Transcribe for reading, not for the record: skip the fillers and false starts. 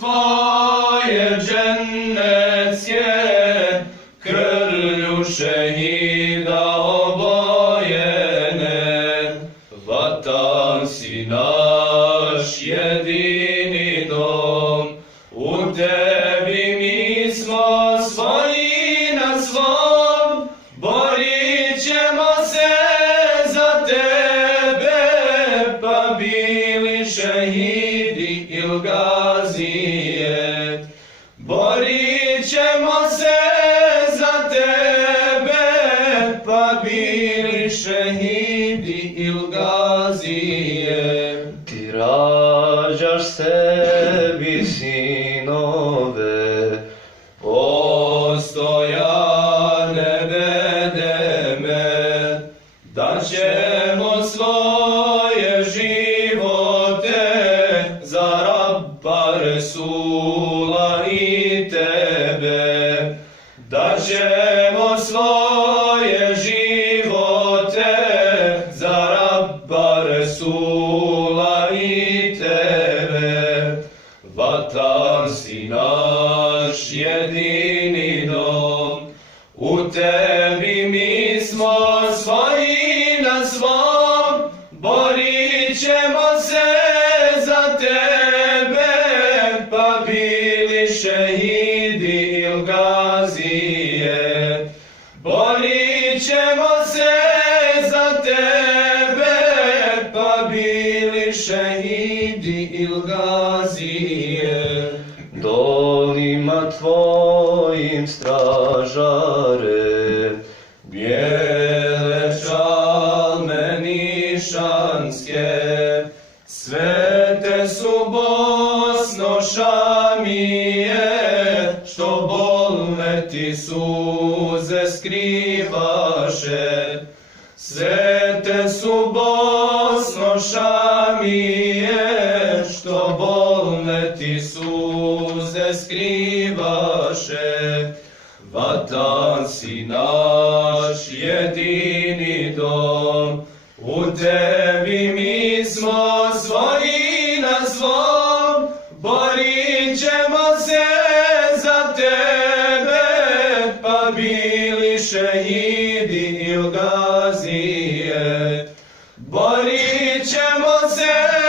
tvoje džennet je, krvlju šehida obojene. Vatan si naš jedini dom, u tebi mi smo svoji na svom, borit ćemo se za tebe, pa bili šehidi il gazije. Borit ćemo se za tebe, pa bili šehidi il gazije. Ti rađaš sebi sinove, postojane bedeme, da ćemo svoje živote za Rabba Resula i tebe, da ćemo svoje živote za Rabba Resula i tebe. Vatan si naš jedini dom, u tebi mi smo svoji na svom, borit ćemo se za tebe, pa bili šehidi il gazije. Borit ćemo se za tebe, pa bili šehidi il gazije. dolima tvojim stražare, Bijele čalme nišanske, svete su Bosno Šamije, što bolne ti suze skrivaše. Svete su Bosno Šamije, što bolne ti suze skrivaše. Vatan si naš jedini dom, u tebi mi smo svoji na svom, borit ćemo se za tebe, pa bili šehidi il gazije. Borit ćemo se